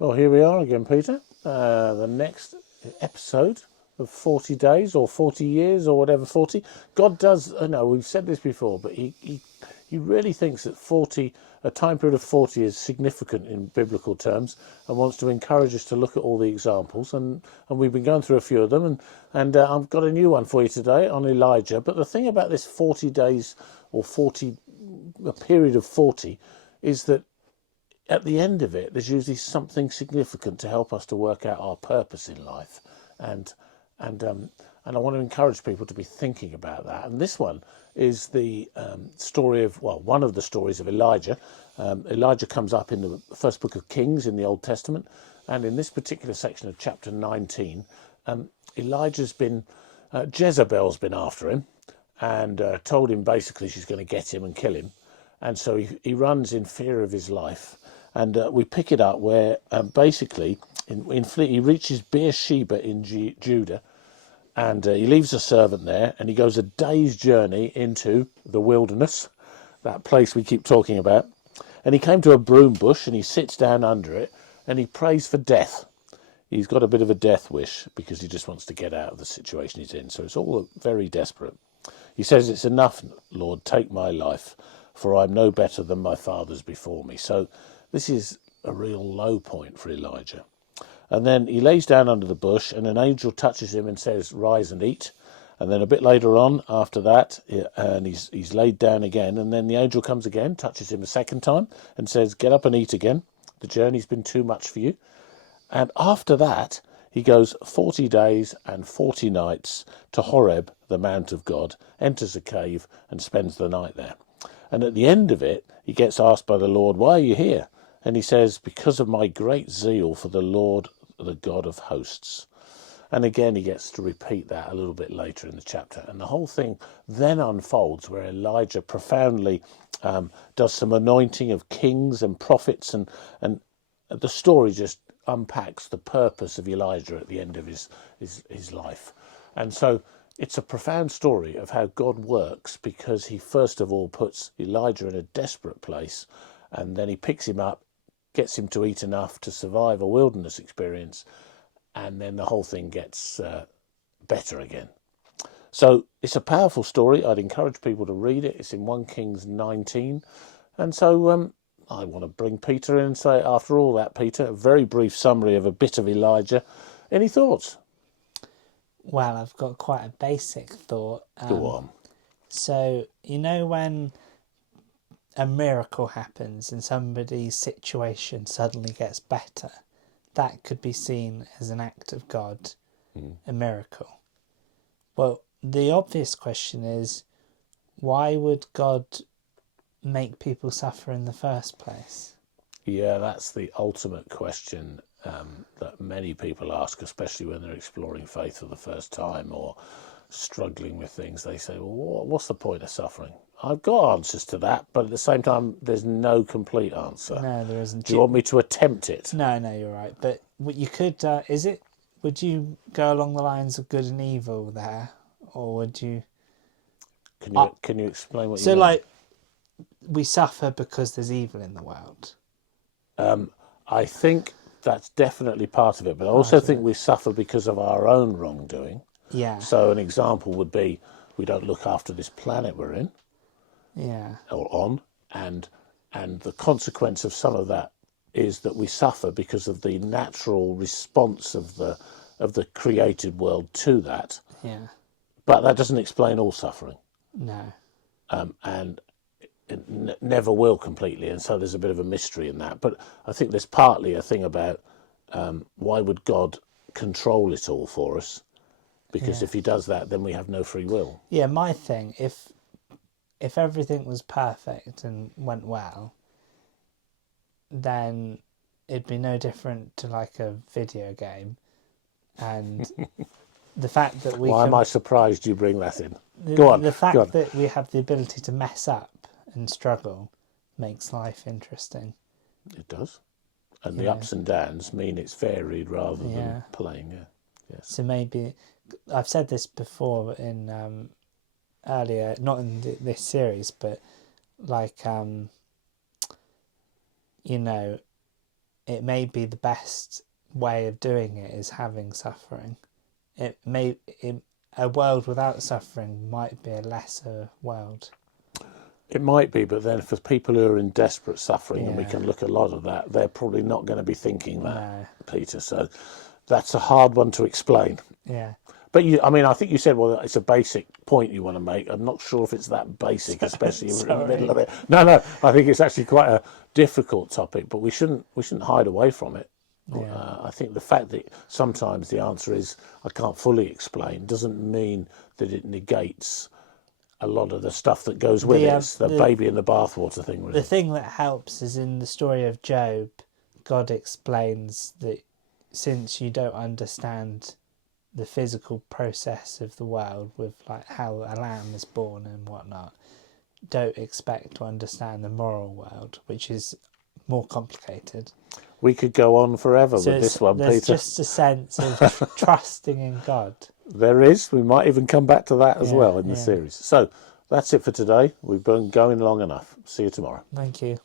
Well, here we are again, Peter. The next episode of 40 days or 40 years or whatever, 40. God does, I know we've said this before, but he really thinks that 40, a time period of 40 is significant in biblical terms and wants to encourage us to look at all the examples. And we've been going through a few of them. And I've got a new one for you today on Elijah. But the thing about this 40 days or 40, a period of 40, is that at the end of it, there's usually something significant to help us to work out our purpose in life, and and I want to encourage people to be thinking about that. And this one is the story of, well, one of the stories of Elijah. Elijah comes up in the first book of Kings in the Old Testament, and in this particular section of chapter 19, Elijah's been Jezebel's been after him and told him basically she's going to get him and kill him. And so he runs in fear of his life. And we pick it up where basically he reaches Beersheba in Judah, and he leaves a servant there, and he goes a day's journey into the wilderness, that place we keep talking about. And he came to a broom bush, and he sits down under it, and he prays for death. He's got a bit of a death wish because he just wants to get out of the situation he's in. So it's all very desperate. He says, "It's enough, Lord, take my life, for I'm no better than my fathers before me." So this is a real low point for Elijah. And then he lays down under the bush, and an angel touches him and says, "Rise and eat." And then a bit later on, after that, and he's laid down again, and then the angel comes again, touches him a second time, and says, "Get up and eat again. The journey's been too much for you." And after that, he goes 40 days and 40 nights to Horeb, the Mount of God, enters a cave, and spends the night there. And at the end of it, he gets asked by the Lord, "Why are you here?" And he says, "Because of my great zeal for the Lord, the God of hosts." And again, he gets to repeat that a little bit later in the chapter. And the whole thing then unfolds where Elijah profoundly does some anointing of kings and prophets. And the story just unpacks the purpose of Elijah at the end of his life. And so it's a profound story of how God works, because he first of all puts Elijah in a desperate place, and then he picks him up, gets him to eat enough to survive a wilderness experience, and then the whole thing gets better again. So it's a powerful story. I'd encourage people to read it. It's in 1 Kings 19. And so I want to bring Peter in and say, after all that, Peter, a very brief summary of a bit of Elijah. Any thoughts? Well, I've got quite a basic thought. Go on. So, when a miracle happens and somebody's situation suddenly gets better, that could be seen as an act of God, a miracle. Well, the obvious question is, why would God make people suffer in the first place? Yeah, that's the ultimate question that many people ask, especially when they're exploring faith for the first time or struggling with things. They say, well, what's the point of suffering? I've got answers to that, but at the same time, there's no complete answer. No, there isn't. Do you want me to attempt it? No, you're right. But what you could, would you go along the lines of good and evil there? Or would you... Can you explain what you So, mean? like, we suffer because there's evil in the world. I think that's definitely part of it, but I also think we suffer because of our own wrongdoing. Yeah. So an example would be we don't look after this planet we're in. Yeah. Or on, and the consequence of some of that is that we suffer because of the natural response of the created world to that. Yeah. But that doesn't explain all suffering. No. And it never will completely, and so there's a bit of a mystery in that. But I think there's partly a thing about why would God control it all for us? Because if he does that, then we have no free will. Yeah, my thing, if everything was perfect and went well, then it'd be no different to like a video game. And the fact that Why am I surprised you bring that in? Go on. The fact that we have the ability to mess up and struggle makes life interesting. It does. And the ups and downs mean it's varied rather than plain, yeah. Yes. So maybe, I've said this before in earlier, not in this series, but like, it may be the best way of doing it is having suffering. A world without suffering might be a lesser world. It might be, but then for people who are in desperate suffering, and we Yeah. can look at a lot of that, they're probably not going to be thinking that, No. Peter. So that's a hard one to explain. Yeah. But I think you said, well, it's a basic point you want to make. I'm not sure if it's that basic, especially if we're in the middle of it. No, I think it's actually quite a difficult topic, but we shouldn't hide away from it. Yeah. I think the fact that sometimes the answer is I can't fully explain doesn't mean that it negates a lot of the stuff that goes with it. It's the baby in the bathwater thing, really. The thing that helps is in the story of Job, God explains that since you don't understand the physical process of the world with like how a lamb is born and whatnot, don't expect to understand the moral world, which is more complicated. We could go on forever So with this one, there's Peter. just a sense of trusting in God. There is. We might even come back to that as Yeah, well in the yeah. series. So that's it for today. We've been going long enough. See you tomorrow. Thank you.